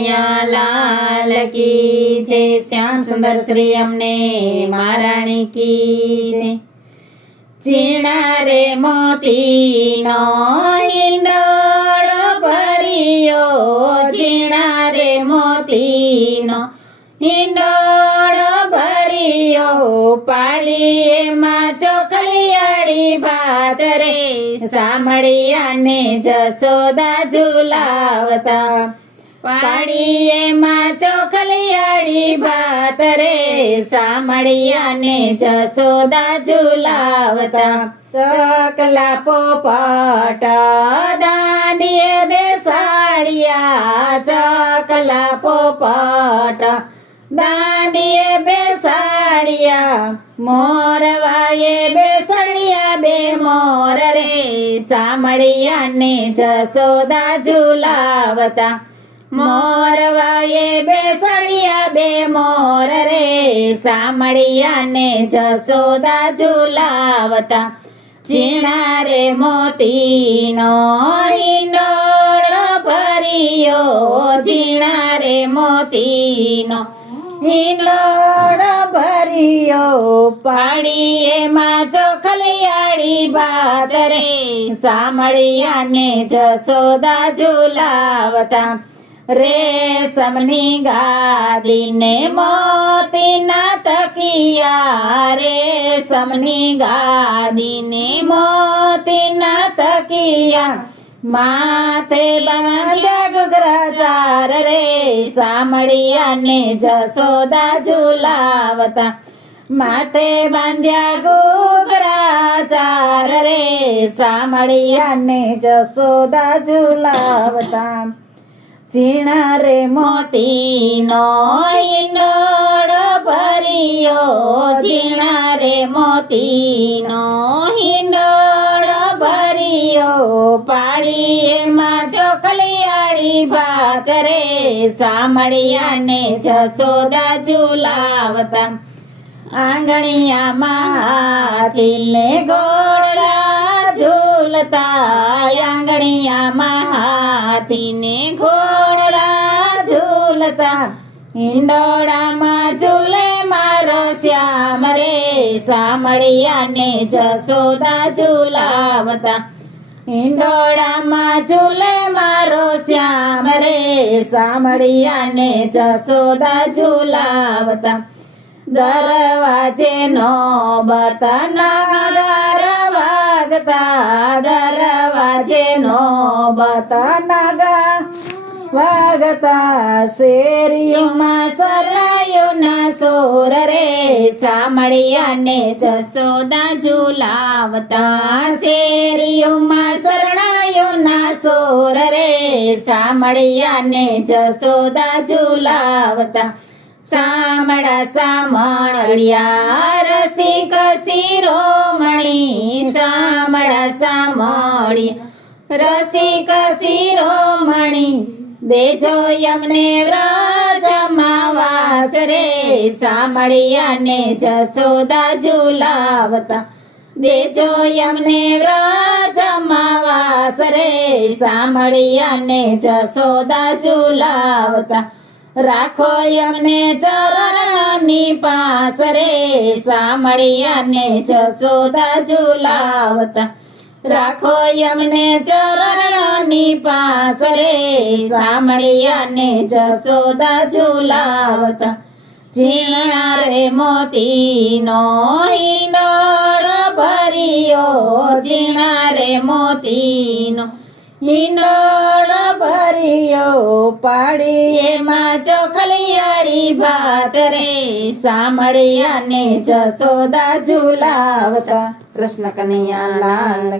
કનૈયા લાલ કી જય। શ્યામ સુંદર શ્રી અમને મહારાણી કી જય। ઝીણા રે મોતીનો હિંડોળો ભર્યો, ઝીણા રે મોતીનો હિંડોળો ભર્યો, પાડી એમાં ચોખલિયાળી ભાત રે, સામળિયાને જશોદા ઝુલાવતા, પાડી એમાં ચોખલિયાળી ભાત રે, સામળિયાને જશોદા ઝુલાવતા। ચકલા પોપટ દાંડીએ બેસાડ્યા, ચકલા પોપટ દાંડીએ બેસાડ્યા, મોરવાએ બેસાડ્યા બે મોર રે, સામળિયાને જશોદા ઝુલાવતા, મોરવાએ બેસાડ્યા બે મોર રે, સામળિયાને જશોદા ઝુલાવતા। ઝીણા રે મોતીનો હિંડોળો ભર્યો, ઝીણા રે મોતીનો હિંડોળો ભર્યો, પાડી એમાં ચોખલિયાળી ભાત રે, સામળિયાને જશોદા ઝુલાવતા। રેશમની ગાદીને મોતીના તકિયા, રેશમની ગાદીને મોતીના તકિયા, માથે બાંધ્યા ઘૂઘરા ચાર રે, સામળિયાને જશોદા ઝુલાવતા, માથે બાંધ્યા ઘૂઘરા ચાર રે, સામળિયાને જશોદા ઝુલાવતા। ઝીણા રે મોતીનો હિંડોળો ભર્યો, ઝીણા રે મોતીનો હિંડોળો ભર્યો, પાડી એમાં ચોખલિયાળી ભાત રે, સામળિયાને જશોદા ઝુલાવતા। આંગણિયામાં હાથીને ઘોડલા ઝૂલતા, આંગણિયામાં હાથીને ઘોડલા ઝૂલતા, હિંડોળામાં ઝૂલે મારો શ્યામ રે, સામળિયાને જશોદા ઝુલાવતા, હિંડોળામાં ઝૂલે મારો શ્યામ રે, સામળિયાને જશોદા ઝુલાવતા। દરવાજે નોબત નગાર વાગતા, દરવાજે નોબત નગાર વાગતા, શેરીઓમાં સરાયોના સોર રે, સામળિયાને જશોદા ઝુલાવતા, શેરીઓમાં શરણાયોના સોર રે, સામળિયાને જશોદા ઝુલાવતા। સામળા સામળિયા રસિક શિરોમણી, સામળા સામળિયા રસિક શિરોમણી, દેજો યમને વ્રજમાં વાસ રે, સામળિયાને જશોદા ઝુલાવતા, દેજો યમને વ્રજમાં વાસ રે, સામળિયાને જશોદા ઝુલાવતા। રાખો યમને ચરણની પાસ રે, સામળિયાને જશોદા ઝુલાવતા, રાખો યમને ચરણની પાસ રે, સામળિયાને જશોદા ઝુલાવતા। ઝીણા રે મોતીનો હિંડોળો ભર્યો, ઝીણા રે મોતીનો હિંડોળો ભર્યો, પાડી એમાં ચોખલિયાળી ભાત રે, સામળિયાને જશોદા ઝુલાવતા। કૃષ્ણ કનૈયા લાલ।